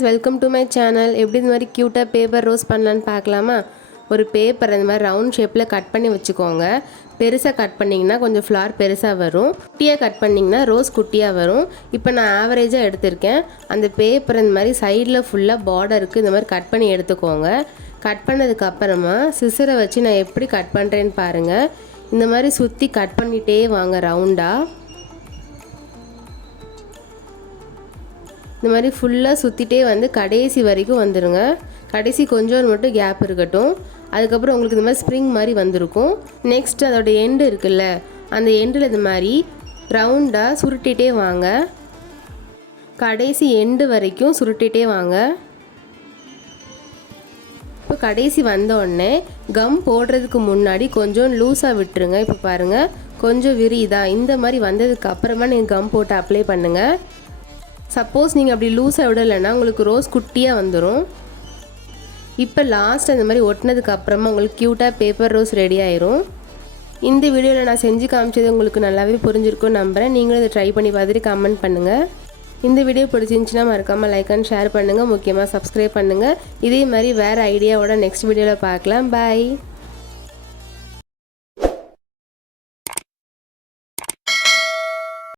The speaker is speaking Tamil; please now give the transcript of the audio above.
Friends, welcome to my channel. எப்படி இந்த மாதிரி க்யூட்டாக பேப்பர் ரோஸ் பண்ணலான்னு பார்க்கலாமா? ஒரு பேப்பர் இந்த மாதிரி ரவுண்ட் ஷேப்பில் கட் பண்ணி வச்சுக்கோங்க. பெருசாக கட் பண்ணிங்கன்னா கொஞ்சம் ஃப்ளார் பெருசாக வரும், குட்டியாக கட் பண்ணிங்கன்னா ரோஸ் குட்டியாக வரும். இப்போ நான் ஆவரேஜாக எடுத்திருக்கேன். அந்த பேப்பர் இந்த மாதிரி சைடில் ஃபுல்லாக பார்டருக்கு இந்த மாதிரி கட் பண்ணி எடுத்துக்கோங்க. கட் பண்ணதுக்கப்புறமா சிசரை வச்சு நான் எப்படி கட் பண்ணுறேன்னு பாருங்கள். இந்த மாதிரி சுற்றி கட் பண்ணிகிட்டே வாங்க ரவுண்டாக. இந்த மாதிரி ஃபுல்லாக சுற்றிட்டே வந்து கடைசி வரைக்கும் வந்துடுங்க. கடைசி கொஞ்சம் மட்டும் கேப் இருக்கட்டும். அதுக்கப்புறம் உங்களுக்கு இந்த மாதிரி ஸ்ப்ரிங் மாதிரி வந்திருக்கும். நெக்ஸ்ட் அதோட எண்டு இருக்குல்ல, அந்த எண்டில் இது மாதிரி ரவுண்டாக சுருட்டிகிட்டே வாங்க. கடைசி எண்டு வரைக்கும் சுருட்டிகிட்டே வாங்க. இப்போ கடைசி வந்தோடனே கம் போடுறதுக்கு முன்னாடி கொஞ்சம் லூஸாக விட்டுருங்க. இப்போ பாருங்கள், கொஞ்சம் விரியுதா? இந்த மாதிரி வந்ததுக்கு அப்புறமா நீங்கள் கம் போட்டு அப்ளை பண்ணுங்கள். சப்போஸ் நீங்கள் அப்படி லூஸாக விடலைன்னா உங்களுக்கு ரோஸ் குட்டியாக வந்துடும். இப்போ லாஸ்ட் அந்த மாதிரி ஒட்டினதுக்கு அப்புறமா உங்களுக்கு க்யூட்டாக பேப்பர் ரோஸ் ரெடி ஆயிரும். இந்த வீடியோவில் நான் செஞ்சு காமிச்சது உங்களுக்கு நல்லாவே புரிஞ்சிருக்கும்னு நம்புகிறேன். நீங்களும் இதை ட்ரை பண்ணி பார்த்துட்டு கமெண்ட் பண்ணுங்கள். இந்த வீடியோ பிடிச்சிருந்துச்சுன்னா மறக்காமல் லைக் அண்ட் ஷேர் பண்ணுங்கள். முக்கியமாக சப்ஸ்கிரைப் பண்ணுங்கள். இதே மாதிரி வேறு ஐடியாவோட நெக்ஸ்ட் வீடியோவில் பார்க்கலாம். பாய்.